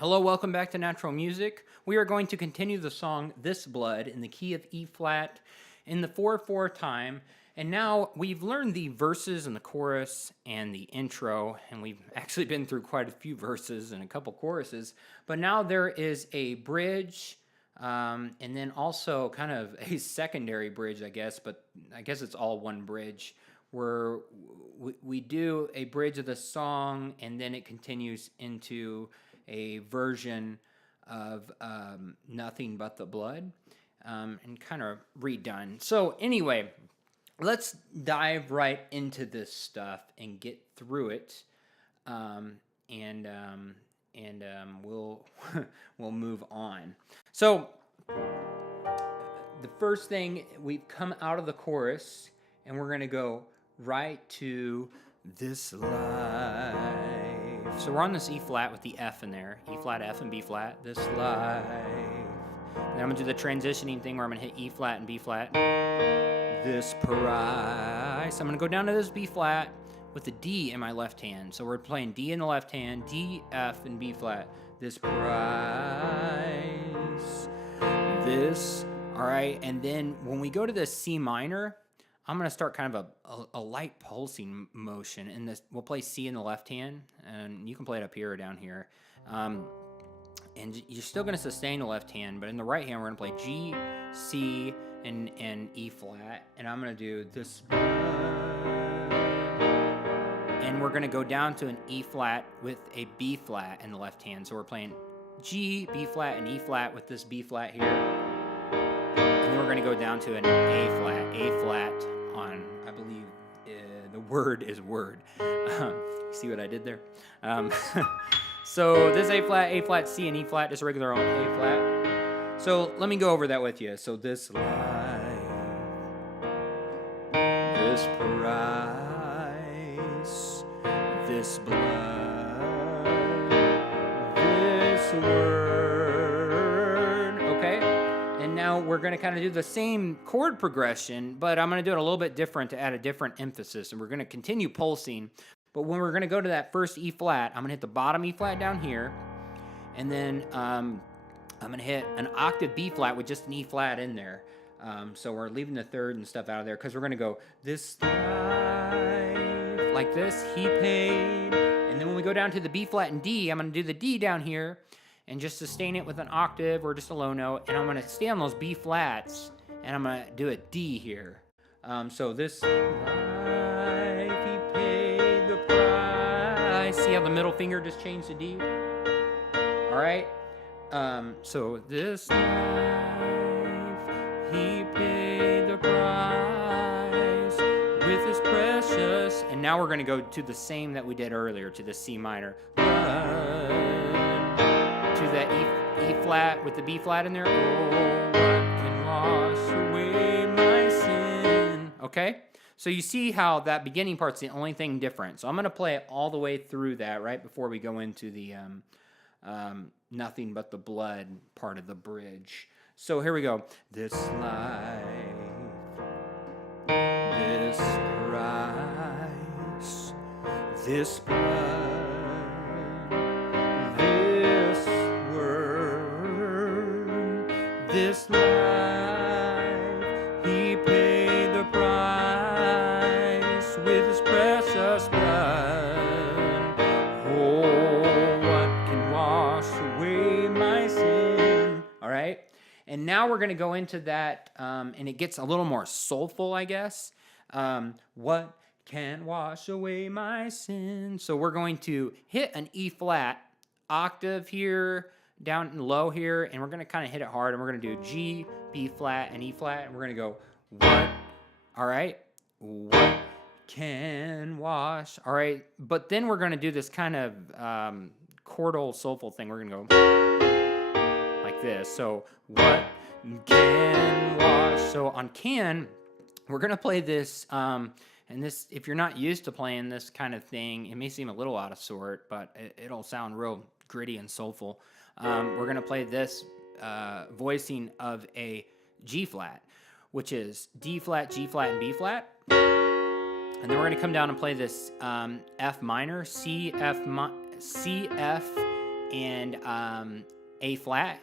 Hello, welcome back to Natural Music. We are going to continue the song This Blood in the key of E flat in the 4/4 time. And now we've learned the verses and the chorus and the intro, and we've actually been through quite a few verses and a couple choruses. But now there is a bridge, and then also kind of a secondary bridge, I guess, but I guess it's all one bridge where we do a bridge of the song and then it continues into a version of Nothing But the Blood, and kind of redone. So anyway, let's dive right into this stuff and get through it, and we'll we'll move on. So the first thing, we've come out of the chorus and we're gonna go right to this life. So we're on this E flat with the F in there. E flat, F, and B flat. This life. And then I'm gonna do the transitioning thing where I'm gonna hit E flat and B flat. This price. I'm gonna go down to this B flat with the D in my left hand. So we're playing D in the left hand, D, F, and B flat. This price. This. All right. And then when we go to the C minor, I'm going to start kind of a light pulsing motion. And this, we'll play C in the left hand, and you can play it up here or down here. And you're still going to sustain the left hand, but in the right hand, we're going to play G, C, and E flat. And I'm going to do this. And we're going to go down to an E flat with a B flat in the left hand. So we're playing G, B flat, and E flat with this B flat here. And then we're going to go down to an A flat on, I believe, the word is word. See what I did there? So this A flat, C, and E flat, just a regular A flat. So let me go over that with you. So this life, this price, this blood, this word, okay? And now we're going to kind of do the same chord progression, but I'm going to do it a little bit different to add a different emphasis. And we're going to continue pulsing. But when we're going to go to that first E flat, I'm going to hit the bottom E flat down here. And then I'm going to hit an octave B flat with just an E flat in there. So we're leaving the third and stuff out of there because we're going to go this life like this. He paid. And then when we go down to the B flat and D, I'm going to do the D down here and just sustain it with an octave or just a low note. And I'm going to stay on those B flats, and I'm going to do a D here. So this life, he paid the price. See how the middle finger just changed to D? All right. So this life, he paid the price with his precious. And now we're going to go to the same that we did earlier, to the C minor. To that E flat with the B flat in there. Oh, what can wash away my sin? Okay? So you see how that beginning part's the only thing different. So I'm going to play it all the way through that right before we go into the Nothing But the Blood part of the bridge. So here we go. This life, this price, this blood, this word, this life, he paid the price with his precious blood. Oh, what can wash away my sin? All right. And now we're going to go into that, and it gets a little more soulful, I guess. What can wash away my sin? So we're going to hit an E flat octave here, down and low here, and we're going to kind of hit it hard, and we're going to do G, B flat, and E flat, and we're going to go, what? All right. What can wash? All right. But then we're going to do this kind of chordal, soulful thing. We're going to go like this. So what can wash? So on can, we're going to play this, and this, if you're not used to playing this kind of thing, it may seem a little out of sort, but it'll sound real gritty and soulful. We're going to play this voicing of a G flat, which is D flat, G flat, and B flat. And then we're going to come down and play this F minor, C, F, and A flat,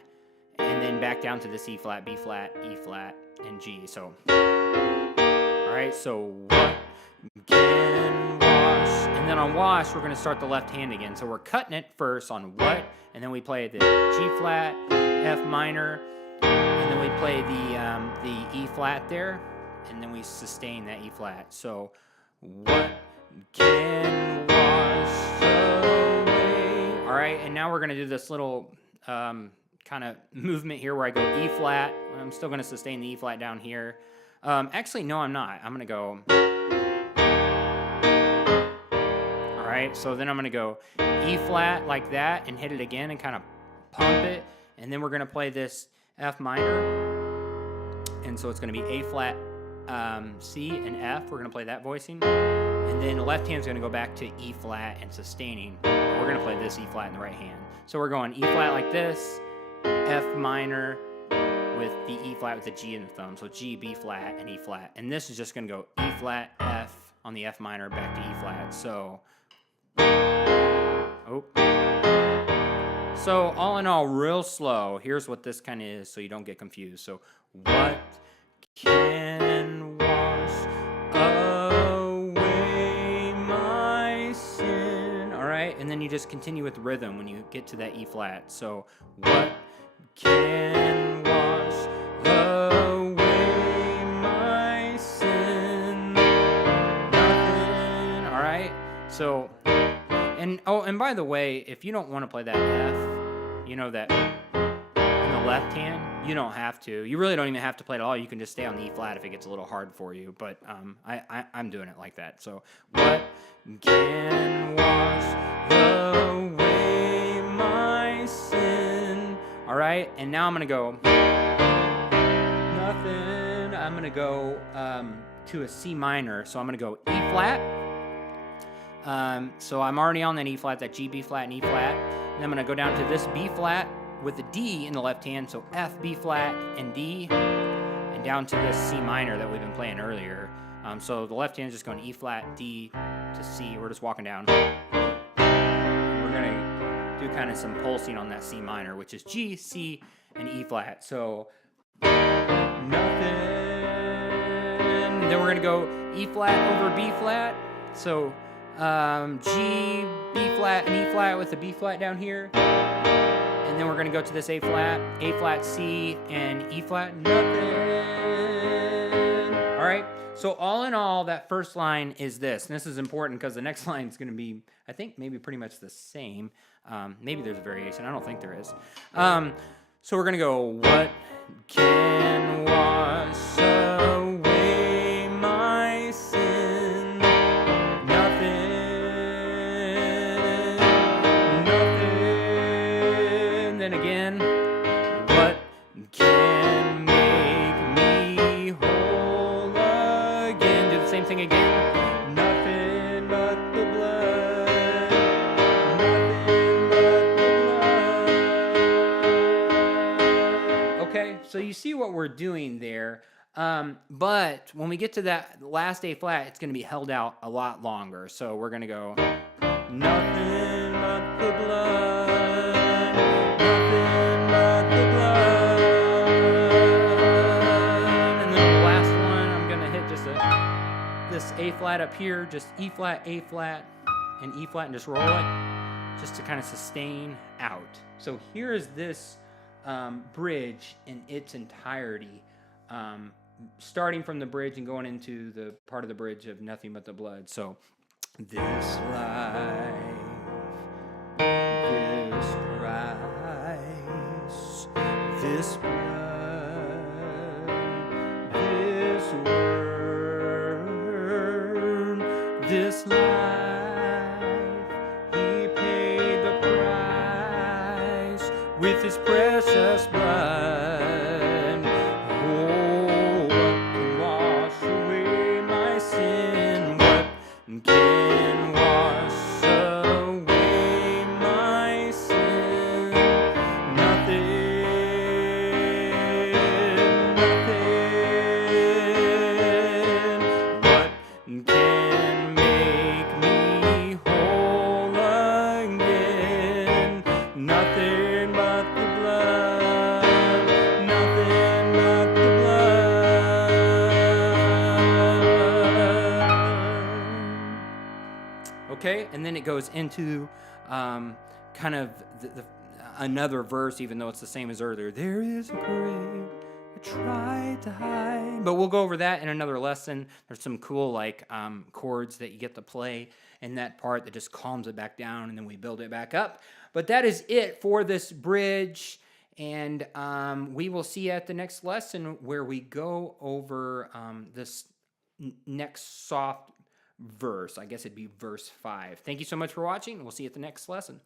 and then back down to this E flat, B flat, E flat, and G. So, all right, so what can wash? And then on wash, we're going to start the left hand again. So we're cutting it first on what, and then we play the G flat, F minor, and then we play the E flat there, and then we sustain that E flat. So what can wash away? All right, and now we're going to do this little kind of movement here where I go E flat. I'm still going to sustain the E flat down here. Actually, no, I'm not. I'm going to go. All right, so then I'm going to go E flat like that and hit it again and kind of pump it. And then we're going to play this F minor. And so it's going to be A flat, C, and F. We're going to play that voicing. And then the left hand's going to go back to E flat and sustaining. We're going to play this E flat in the right hand. So we're going E flat like this, F minor with the E flat with the G in the thumb. So G, B flat, and E flat. And this is just going to go E flat, F on the F minor back to E flat. So, So all in all, real slow. Here's what this kind of is so you don't get confused. So what can wash away my sin? All right, and then you just continue with rhythm when you get to that E flat. So what can wash away my sin? Nothing. All right, so and by the way, if you don't want to play that F, you know that in the left hand, you don't have to. You really don't even have to play it at all. You can just stay on the E flat if it gets a little hard for you. But I'm doing it like that. So what can wash away my sin? All right, and now I'm gonna go nothing. I'm gonna go to a C minor. So I'm gonna go E flat. So I'm already on that E flat, that G, B flat, and E flat. And I'm going to go down to this B flat with a D in the left hand. So F, B flat, and D. And down to this C minor that we've been playing earlier. So the left hand is just going E flat, D to C. We're just walking down. We're going to do kind of some pulsing on that C minor, which is G, C, and E flat. So nothing. Then we're going to go E flat over B flat. So G, B flat, and E flat with the B flat down here. And then we're going to go to this A flat, C, and E flat. Nothing. All right. So all in all, that first line is this. And this is important because the next line is going to be, I think, maybe pretty much the same. Maybe there's a variation. I don't think there is. So we're going to go, what can wash away my sin? Then again, what can make me whole again? Do the same thing again. Nothing but the blood. Nothing but the blood. Okay, so you see what we're doing there. But when we get to that last A flat, it's going to be held out a lot longer. So we're going to go, nothing but the blood. This A flat up here, just E flat, A flat, and E flat, and just roll it just to kind of sustain out. So here is this bridge in its entirety, starting from the bridge and going into the part of the bridge of Nothing But the Blood. So this life, this price, this blood, this word, this life, he paid the price with his precious blood. Oh, what can wash away my sin? What can wash away my sin? Nothing. What can make me whole again? Nothing. okay? And then it goes into kind of another verse, even though it's the same as earlier. There is a grave I tried to hide. But we'll go over that in another lesson. There's some cool like chords that you get to play in that part that just calms it back down, and then we build it back up. But that is it for this bridge. And we will see you at the next lesson where we go over this next soft verse. I guess it'd be verse 5. Thank you so much for watching. We'll see you at the next lesson.